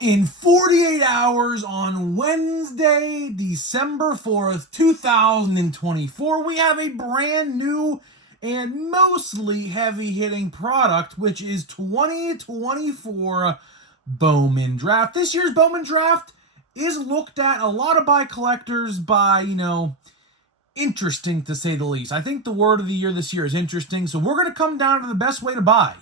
In 48 hours on Wednesday, December 4th, 2024, we have a brand new and mostly heavy hitting product, which is 2024 Bowman Draft. This year's Bowman Draft is looked at a lot by collectors by, interesting to say the least. I think the word of the year this year is interesting, so we're going to come down to the best way to buy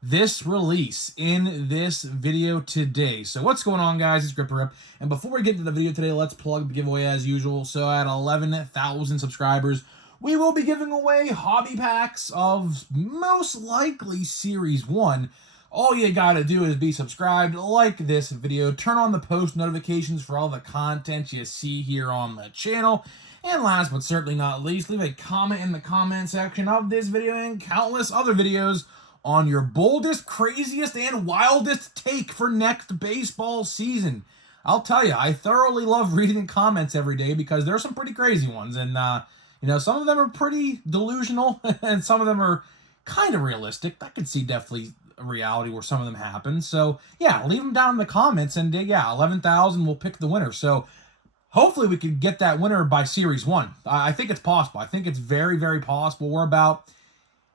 this release in this video today. So what's going on, guys? It's Gripper Rip, and before we get into the video today, let's plug the giveaway as usual. So at 11,000 subscribers, we will be giving away hobby packs of most likely Series 1. All you gotta do is be subscribed, like this video, turn on the post notifications for all the content you see here on the channel, and last but certainly not least, leave a comment in the comment section of this video and countless other videos on your boldest, craziest, and wildest take for next baseball season. I'll tell you, I thoroughly love reading the comments every day because there are some pretty crazy ones, and some of them are pretty delusional, and some of them are kind of realistic. I could see definitely a reality where some of them happen. So yeah, leave them down in the comments, and 11,000 will pick the winner. So hopefully we can get that winner by Series 1. I think it's possible. I think it's very, very possible. We're about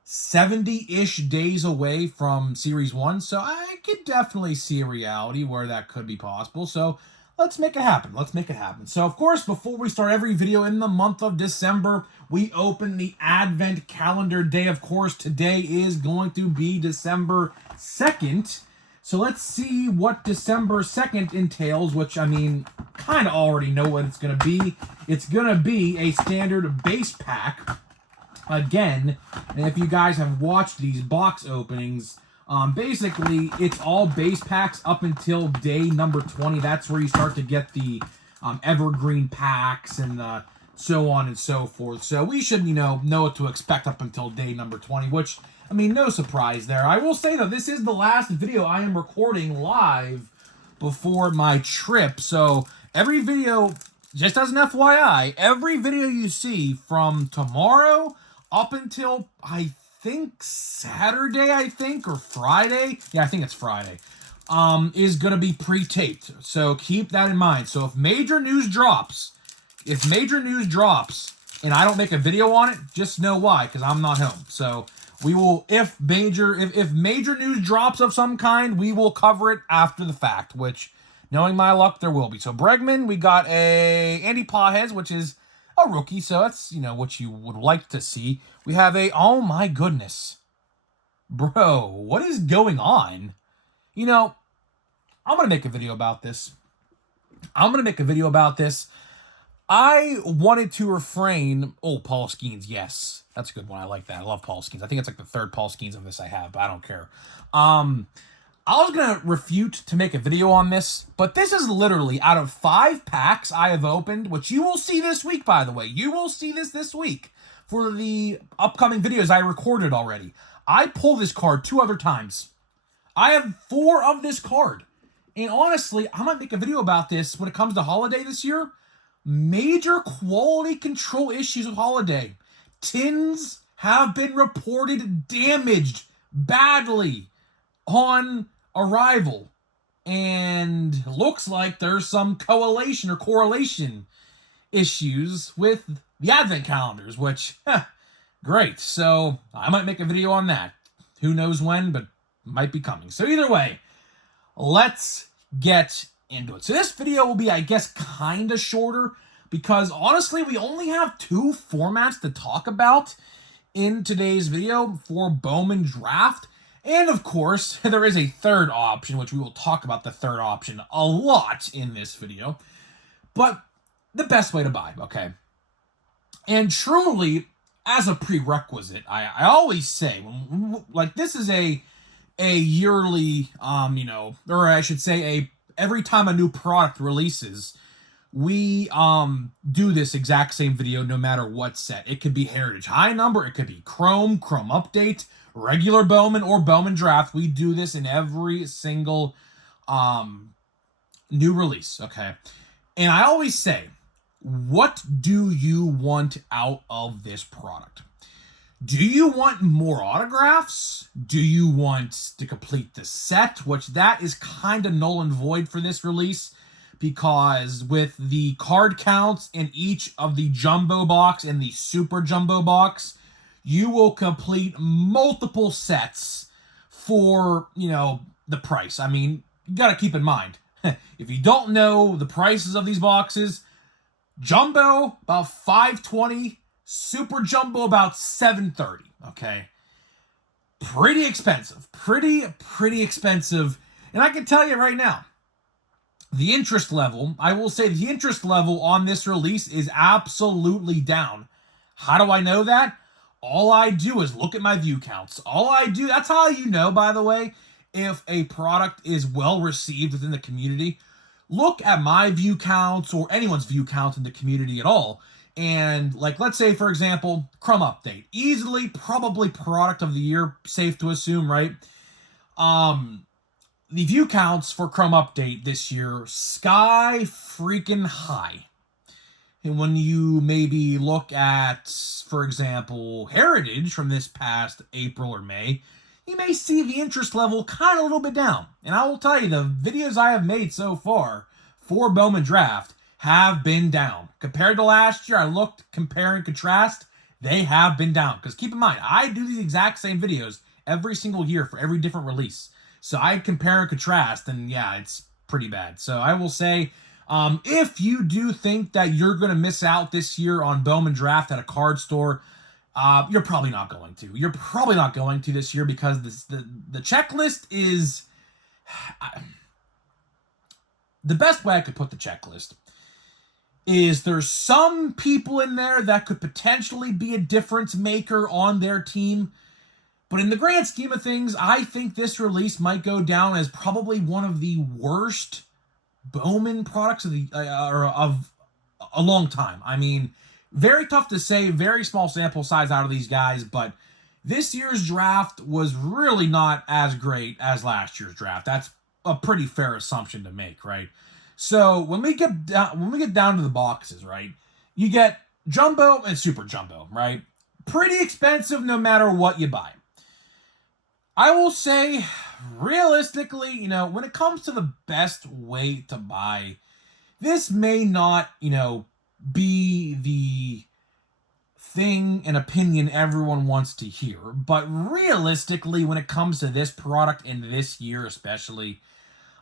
70-ish days away from Series 1, so I could definitely see a reality where that could be possible. So let's make it happen. Let's make it happen. So, of course, before we start every video in the month of December, we open the Advent calendar day. Of course, today is going to be December 2nd. So let's see what December 2nd entails, which, kind of already know what it's going to be. It's going to be a standard base pack. Again, and if you guys have watched these box openings, basically it's all base packs up until day number 20. That's where you start to get the evergreen packs and so on and so forth. So we should, know what to expect up until day number 20, which, no surprise there. I will say, though, this is the last video I am recording live before my trip. So every video, just as an FYI, every video you see from tomorrow up until, I think, Saturday, or Friday. Yeah, I think it's Friday. Is going to be pre-taped. So keep that in mind. So if major news drops, and I don't make a video on it, just know why, because I'm not home. So we will, if major news drops of some kind, we will cover it after the fact, which, knowing my luck, there will be. So Bregman, we got a Andy Pages, which is a rookie, so that's, what you would like to see. We have oh my goodness. Bro, what is going on? I'm going to make a video about this. I wanted to refrain. Oh, Paul Skeens, yes. That's a good one. I like that. I love Paul Skeens. I think it's like the third Paul Skeens of this I have, but I don't care. I was going to refute to make a video on this, but this is literally out of 5 packs I have opened, which you will see this week, by the way. You will see this week for the upcoming videos I recorded already. I pulled this card 2 other times. I have 4 of this card. And honestly, I might make a video about this when it comes to Holiday this year. Major quality control issues with Holiday. Tins have been reported damaged badly on arrival, and looks like there's some correlation issues with the Advent calendars, which, great. So I might make a video on that. Who knows when, but might be coming. So either way, let's get into it. So this video will be, I guess, kind of shorter because honestly, we only have 2 formats to talk about in today's video for Bowman Draft. And of course, there is a third option, which we will talk about the third option a lot in this video. But the best way to buy, okay? And truly, as a prerequisite, I always say, like, this is a yearly, or I should say every time a new product releases, we do this exact same video no matter what set. It could be Heritage High Number, it could be Chrome Update, regular Bowman, or Bowman Draft. We do this in every single new release, okay? And I always say, what do you want out of this product? Do you want more autographs? Do you want to complete the set? Which that is kind of null and void for this release, because with the card counts in each of the jumbo box and the super jumbo box, you will complete multiple sets for, the price. I mean, you got to keep in mind, if you don't know the prices of these boxes, jumbo about $520, super jumbo about $730, okay? Pretty expensive. Pretty expensive. And I can tell you right now, the interest level, I will say the interest level on this release is absolutely down. How do I know that? All I do is look at my view counts. That's how you know, by the way, if a product is well received within the community. Look at my view counts or anyone's view count in the community at all. And let's say, for example, Crumb Update. Easily, probably product of the year, safe to assume, right? The view counts for Crumb Update this year, sky freaking high. And when you maybe look at, for example, Heritage from this past April or May, you may see the interest level kind of a little bit down. And I will tell you, the videos I have made so far for Bowman Draft have been down. Compared to last year, I looked, compare and contrast, they have been down. Because keep in mind, I do these exact same videos every single year for every different release. So I compare and contrast, and yeah, it's pretty bad. So I will say, if you do think that you're going to miss out this year on Bowman Draft at a card store, you're probably not going to. You're probably not going to this year because the checklist is... the best way I could put the checklist is there's some people in there that could potentially be a difference maker on their team. But in the grand scheme of things, I think this release might go down as probably one of the worst Bowman products of a long time. I mean, very tough to say, very small sample size out of these guys, but this year's draft was really not as great as last year's draft. That's a pretty fair assumption to make, right? So when we get down to the boxes, right, you get jumbo and super jumbo, right? Pretty expensive no matter what you buy. I will say, realistically, when it comes to the best way to buy, this may not, be the thing and opinion everyone wants to hear. But realistically, when it comes to this product and this year especially,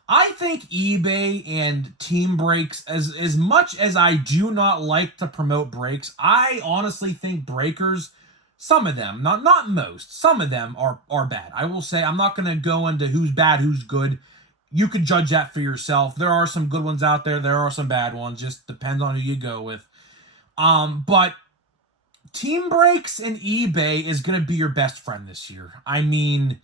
I think eBay and team breaks, as much as I do not like to promote breaks, I honestly think breakers, some of them, not most, some of them are bad. I will say, I'm not going to go into who's bad, who's good. You could judge that for yourself. There are some good ones out there. There are some bad ones. Just depends on who you go with. But team breaks and eBay is going to be your best friend this year. I mean,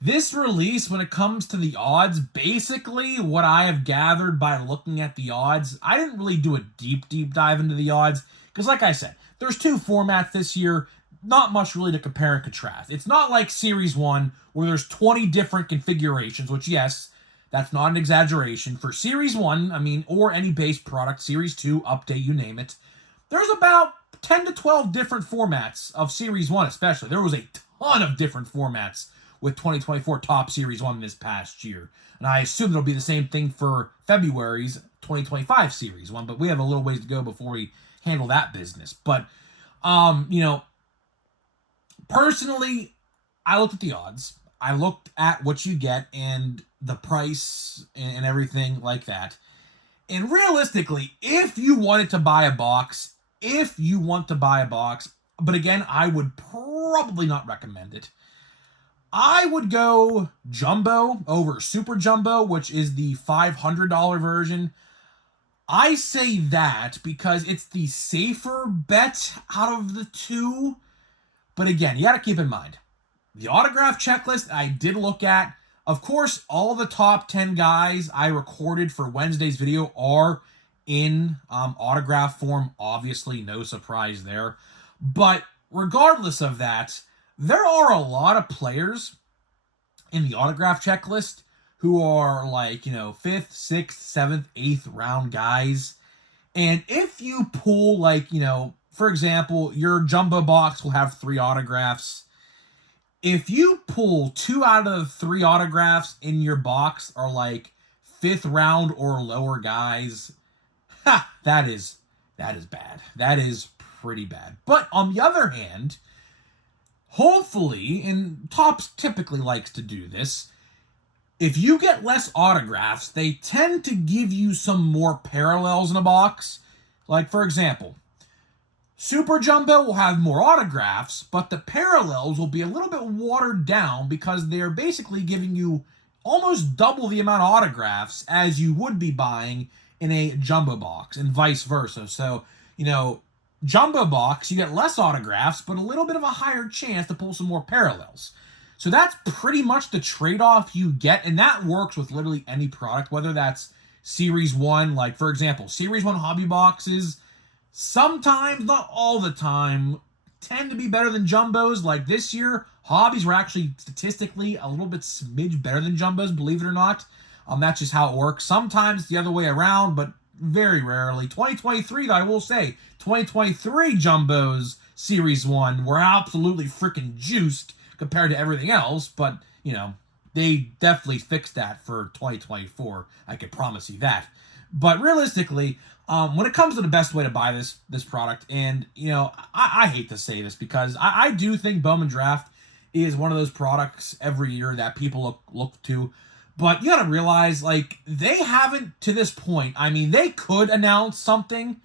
this release, when it comes to the odds, basically what I have gathered by looking at the odds, I didn't really do a deep dive into the odds. Because like I said, there's two formats this year. Not much really to compare and contrast. It's not like Series 1 where there's 20 different configurations, which, yes, that's not an exaggeration. For Series 1, or any base product, Series 2, Update, you name it, there's about 10 to 12 different formats of Series 1 especially. There was a ton of different formats with 2024 Top Series 1 this past year. And I assume it'll be the same thing for February's 2025 Series 1, but we have a little ways to go before we handle that business. But, personally, I looked at the odds. I looked at what you get and the price and everything like that. And realistically, if you wanted to buy a box, but again, I would probably not recommend it. I would go jumbo over super jumbo, which is the $500 version. I say that because it's the safer bet out of the two. But again, you got to keep in mind, the autograph checklist I did look at. Of course, all the top 10 guys I recorded for Wednesday's video are in autograph form. Obviously, no surprise there. But regardless of that, there are a lot of players in the autograph checklist who are 5th, 6th, 7th, 8th round guys. And if you pull for example, your jumbo box will have 3 autographs. If you pull 2 out of the 3 autographs in your box are like 5th round or lower guys, that is bad. That is pretty bad. But on the other hand, hopefully, and Topps typically likes to do this, if you get less autographs, they tend to give you some more parallels in a box. Like, for example, Super Jumbo will have more autographs, but the parallels will be a little bit watered down because they're basically giving you almost double the amount of autographs as you would be buying in a jumbo box, and vice versa. So, jumbo box, you get less autographs, but a little bit of a higher chance to pull some more parallels. So that's pretty much the trade-off you get, and that works with literally any product, whether that's Series 1, like, for example, Series 1 hobby boxes, sometimes, not all the time, tend to be better than jumbos. Like this year, hobbies were actually statistically a little bit smidge better than jumbos, believe it or not. That's just how it works. Sometimes the other way around, but very rarely. 2023, though, I will say, 2023 jumbos Series 1 were absolutely freaking juiced compared to everything else, but, they definitely fixed that for 2024. I can promise you that. But realistically, when it comes to the best way to buy this product, and, I hate to say this because I do think Bowman Draft is one of those products every year that people look to. But you got to realize, like, they haven't to this point. I mean, they could announce something.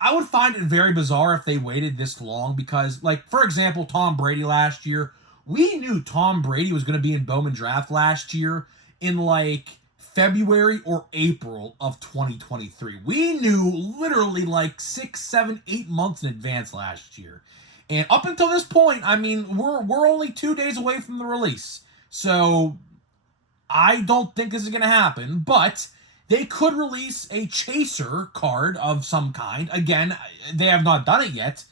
I would find it very bizarre if they waited this long because, like, for example, Tom Brady last year, we knew Tom Brady was going to be in Bowman Draft last year in, like, February or April of 2023. We knew literally like 6, 7, 8 months in advance last year. And up until this point, I mean, we're only 2 days away from the release. So I don't think this is going to happen, but they could release a chaser card of some kind. Again, they have not done it yet.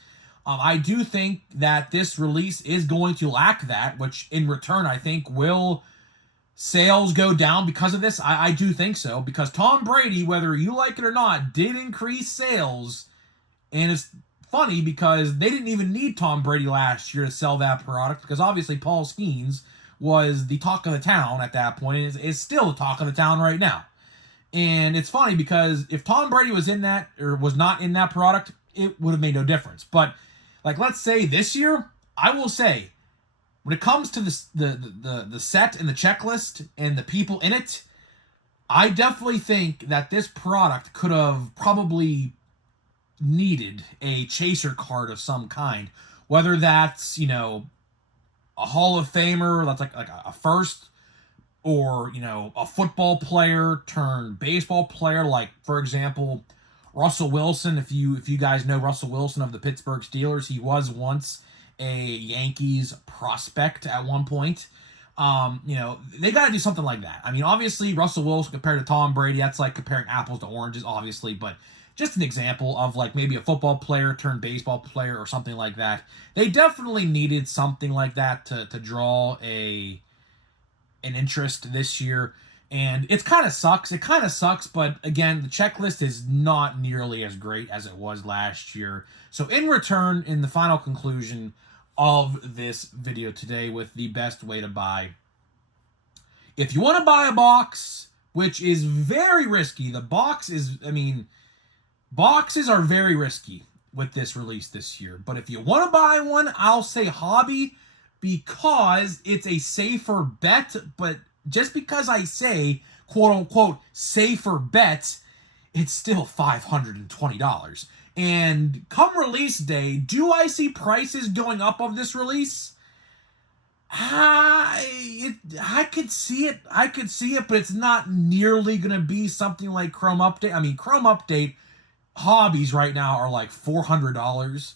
I do think that this release is going to lack that, which in return I think will sales go down because of this. I do think so, because Tom Brady, whether you like it or not, did increase sales. And it's funny because they didn't even need Tom Brady last year to sell that product, because obviously Paul Skeens was the talk of the town at that point, and is still the talk of the town right now. And it's funny because if Tom Brady was in that, or was not in that product, it would have made no difference. But, like, let's say this year, I will say, when it comes to the set and the checklist and the people in it, I definitely think that this product could have probably needed a chaser card of some kind. Whether that's, a Hall of Famer that's like a first, or, a football player turned baseball player, like, for example, Russell Wilson. If you guys know Russell Wilson of the Pittsburgh Steelers, he was once a Yankees prospect at one point. They got to do something like that. I mean, obviously, Russell Wilson compared to Tom Brady, that's like comparing apples to oranges, obviously, but just an example of, like, maybe a football player turned baseball player or something like that. They definitely needed something like that to draw an interest this year. And it kind of sucks. It kind of sucks, but again, the checklist is not nearly as great as it was last year. So in return, in the final conclusion of this video today with the best way to buy, if you want to buy a box, which is very risky, boxes are very risky with this release this year. But if you want to buy one, I'll say hobby, because it's a safer bet. But just because I say, quote-unquote, safer bet, it's still $520. And come release day, do I see prices going up of this release? I could see it. But it's not nearly going to be something like Chrome Update. I mean, Chrome Update hobbies right now are like $400.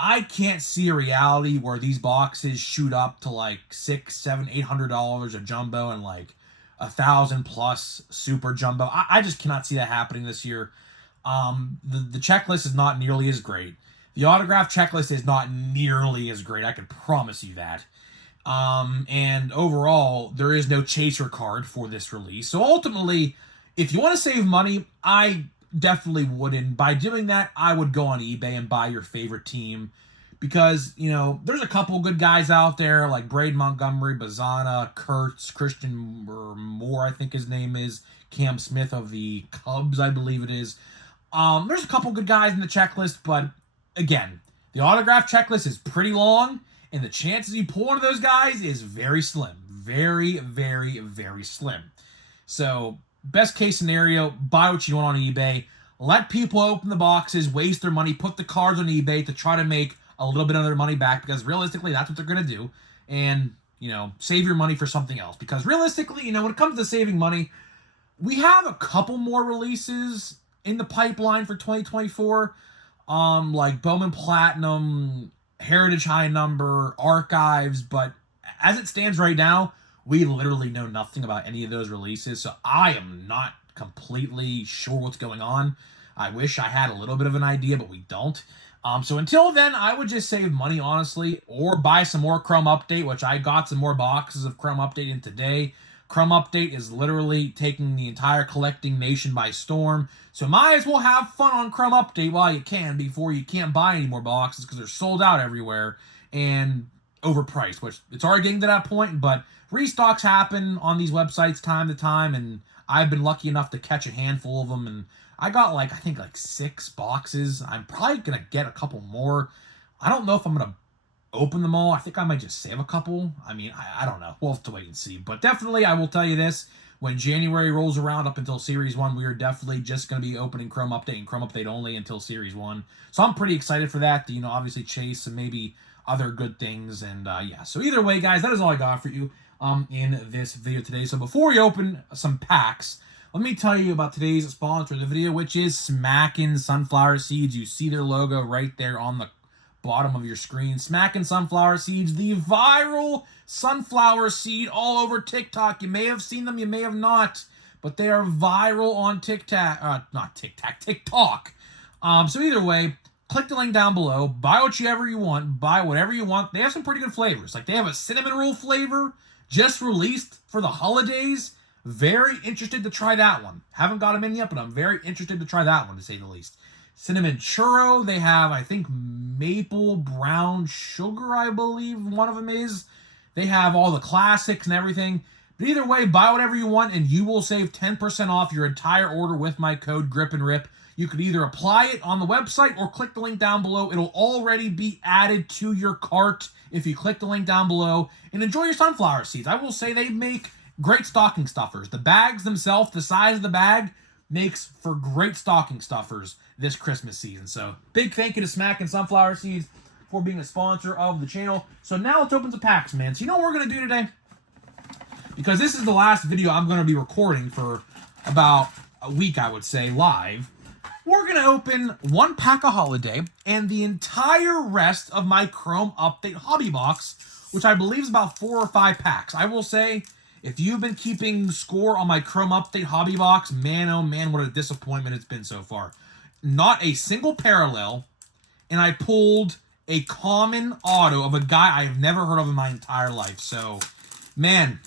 I can't see a reality where these boxes shoot up to like $600, $700, $800 a jumbo and like $1,000+ super jumbo. I just cannot see that happening this year. The checklist is not nearly as great. The autograph checklist is not nearly as great. I can promise you that. And overall, there is no chaser card for this release. So ultimately, if you want to save money, I definitely wouldn't. By doing that, I would go on eBay and buy your favorite team. Because, you know, there's a couple good guys out there like Braden Montgomery, Bazana, Kurtz, Christian Moore, I think his name is, Cam Smith of the Cubs, I believe it is. There's a couple good guys in the checklist, but again, the autograph checklist is pretty long, and the chances you pull one of those guys is very slim. Very, very, very slim. So, best case scenario, buy what you want on eBay. Let people open the boxes, waste their money, put the cards on eBay to try to make a little bit of their money back, because realistically, that's what they're going to do. And, you know, save your money for something else. Because realistically, you know, when it comes to saving money, we have a couple more releases in the pipeline for 2024. Like Bowman Platinum, Heritage High Number, Archives. But as it stands right now, we literally know nothing about any of those releases. So I am not completely sure what's going on. I wish I had a little bit of an idea, but we don't. So until then, I would just save money, honestly, or buy some more Chrome Update, which I got some more boxes of Chrome Update in today. Chrome Update is literally taking the entire collecting nation by storm. So might as well have fun on Chrome Update while you can before you can't buy any more boxes because they're sold out everywhere and overpriced, which it's already getting to that point, but restocks happen on these websites time to time, and I've been lucky enough to catch a handful of them, and I got I think 6 boxes. I'm probably going to get a couple more. I don't know if I'm going to open them all. I think I might just save a couple. I mean, I don't know. We'll have to wait and see. But definitely, I will tell you this. When January rolls around up until Series 1, we are definitely just going to be opening Chrome Update and Chrome Update only until Series 1. So I'm pretty excited for that. You know, obviously chase and maybe other good things. And yeah, so either way, guys, that is all I got for you in this video today. So before we open some packs, let me tell you about today's sponsor of the video, which is Smackin' Sunflower Seeds. You see their logo right there on the bottom of your screen. Smackin' Sunflower Seeds, the viral sunflower seed all over TikTok. You may have seen them, you may have not, but they are viral on TikTok. TikTok. So either way, click the link down below. Buy whatever you want. Buy whatever you want. They have some pretty good flavors. Like they have a cinnamon roll flavor just released for the holidays. Very interested to try that one. Haven't got them in yet, but I'm very interested to try that one, to say the least. Cinnamon churro. They have, I think, maple brown sugar, I believe one of them is. They have all the classics and everything. But either way, buy whatever you want, and you will save 10% off your entire order with my code GRIPANDRIP. You could either apply it on the website or click the link down below. It'll already be added to your cart if you click the link down below. And enjoy your sunflower seeds. I will say they make great stocking stuffers. The bags themselves, the size of the bag, makes for great stocking stuffers this Christmas season. So, big thank you to Smackin' Sunflower Seeds for being a sponsor of the channel. So now let's open the packs, man. So you know what we're going to do today? Because this is the last video I'm going to be recording for about a week, I would say, live. We're going to open one pack of Holiday and the entire rest of my Chrome Update hobby box, which I believe is about 4 or 5 packs. I will say, if you've been keeping score on my Chrome Update hobby box, man, oh man, what a disappointment it's been so far. Not a single parallel, and I pulled a common auto of a guy I have never heard of in my entire life. So, man,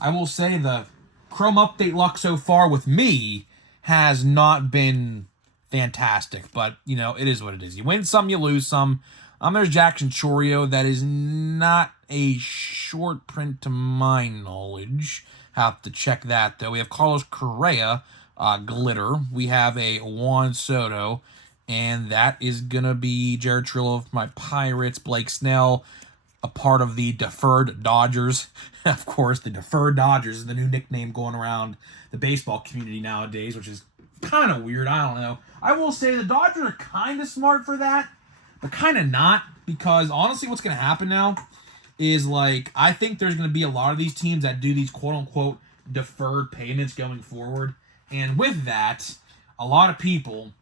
I will say the Chrome Update luck so far with me has not been fantastic. But, you know, it is what it is. You win some, you lose some. There's Jackson Chorio. That is not a short print to my knowledge. Have to check that, though. We have Carlos Correa, Glitter. We have a Juan Soto. And that is going to be Jared Trillo of my Pirates. Blake Snell, a part of the Deferred Dodgers. Of course, the Deferred Dodgers is the new nickname going around the baseball community nowadays, which is kind of weird. I don't know. I will say the Dodgers are kind of smart for that, but kind of not, because honestly what's going to happen now is, I think there's going to be a lot of these teams that do these quote-unquote deferred payments going forward. And with that, a lot of people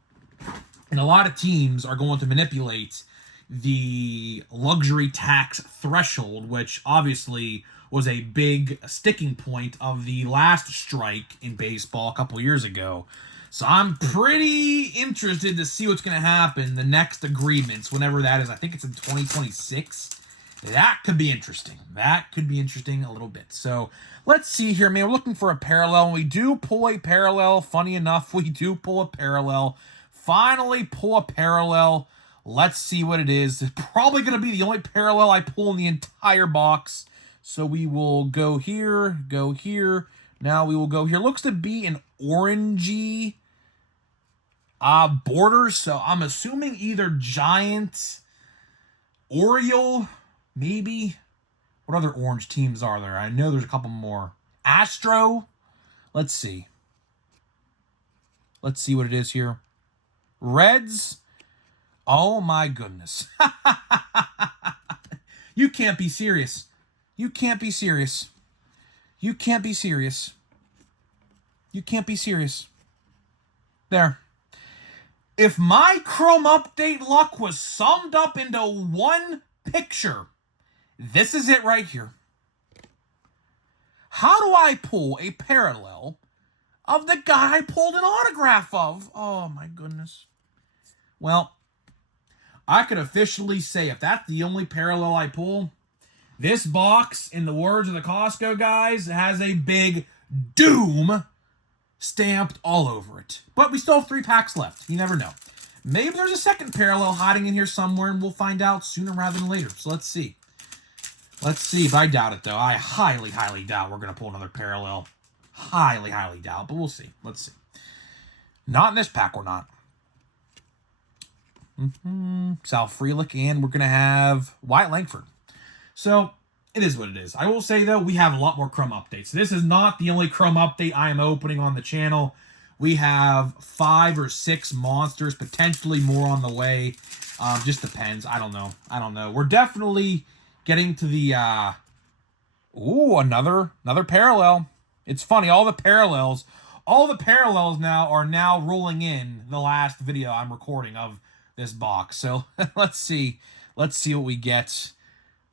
and a lot of teams are going to manipulate the luxury tax threshold, which obviously was a big sticking point of the last strike in baseball a couple years ago. So I'm pretty interested to see what's going to happen, the next agreements, whenever that is. I think it's in 2026 That could be interesting. That could be interesting a little bit. So let's see here, man. We're looking for a parallel. We do pull a parallel. Funny enough, we do pull a parallel. Finally pull a parallel. Let's see what it is. It's probably going to be the only parallel I pull in the entire box. So we will go here, go here. Now we will go here. Looks to be an orangey border. So I'm assuming either Giant, Oriole, maybe. What other orange teams are there? I know there's a couple more. Astro. Let's see. Let's see what it is here. Reds. Oh my goodness. You can't be serious. You can't be serious. You can't be serious. You can't be serious. There. If my Chrome Update luck was summed up into one picture, this is it right here. How do I pull a parallel of the guy I pulled an autograph of? Oh my goodness. Well, I could officially say if that's the only parallel I pull, this box, in the words of the Costco guys, has a big doom stamped all over it. But we still have 3 packs left. You never know. Maybe there's a second parallel hiding in here somewhere, and we'll find out sooner rather than later. So let's see. Let's see, but I doubt it, though. I highly, highly doubt we're going to pull another parallel. Highly, highly doubt, but we'll see. Let's see. Not in this pack, we're not. Sal Frelick, and we're going to have Wyatt Langford. So, it is what it is. I will say, though, we have a lot more Chrome updates. This is not the only Chrome update I am opening on the channel. We have 5 or 6 monsters, potentially more on the way. Just depends. I don't know. We're definitely getting to the... another parallel. It's funny, all the parallels now are now rolling in the last video I'm recording of this box. So let's see what we get.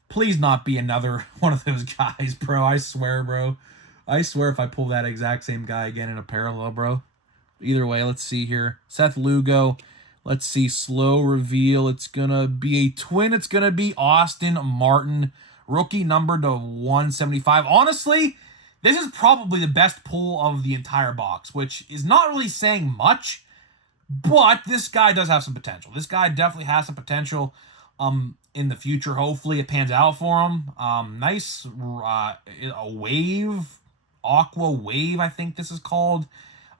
Please not be another one of those guys, bro. I swear, bro. I swear if I pull that exact same guy again in a parallel, bro. Either way, let's see here. Seth Lugo. Let's see. Slow reveal. It's going to be a twin. It's going to be Austin Martin. Rookie number to 175. Honestly, this is probably the best pull of the entire box, which is not really saying much. But this guy does have some potential. This guy definitely has some potential in the future. Hopefully it pans out for him. Nice a wave, Aqua Wave, I think this is called.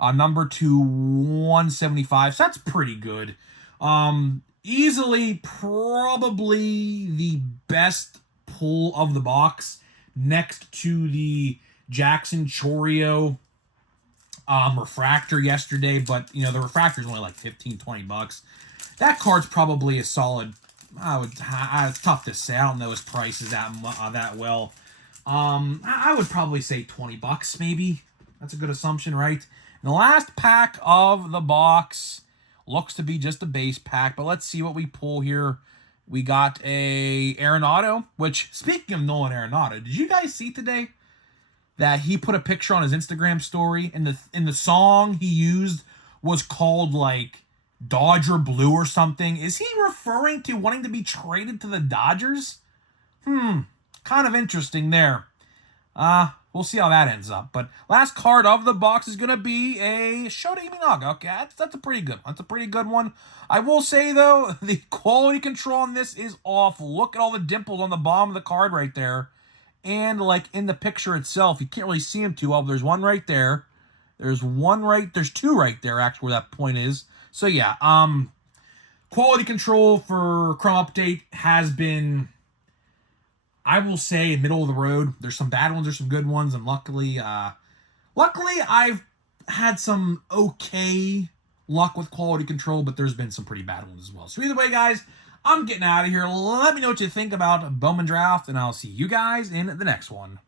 Number to 175. So that's pretty good. Easily probably the best pull of the box next to the Jackson Chorio refractor yesterday, but you know the refractor is only like $15-20. That card's probably a solid. It's tough to say. I don't know his prices that well. I would probably say $20 maybe. That's a good assumption, right? And the last pack of the box looks to be just a base pack, but let's see what we pull here. We got a Arenado, which speaking of Nolan Arenado, did you guys see today that he put a picture on his Instagram story and the song he used was called like Dodger Blue or something? Is he referring to wanting to be traded to the Dodgers? Kind of interesting there. We'll see how that ends up. But last card of the box is going to be a Shota Imanaga. Okay, that's a pretty good one. That's a pretty good one. I will say, though, the quality control on this is awful. Look at all the dimples on the bottom of the card right there. And, like, in the picture itself, you can't really see them too well. But there's one right there. There's two right there, actually, where that point is. So, yeah, quality control for Chrome Update has been, I will say, middle of the road. There's some bad ones, there's some good ones, and luckily I've had some okay luck with quality control, but there's been some pretty bad ones as well. So either way, guys, I'm getting out of here. Let me know what you think about Bowman Draft, and I'll see you guys in the next one.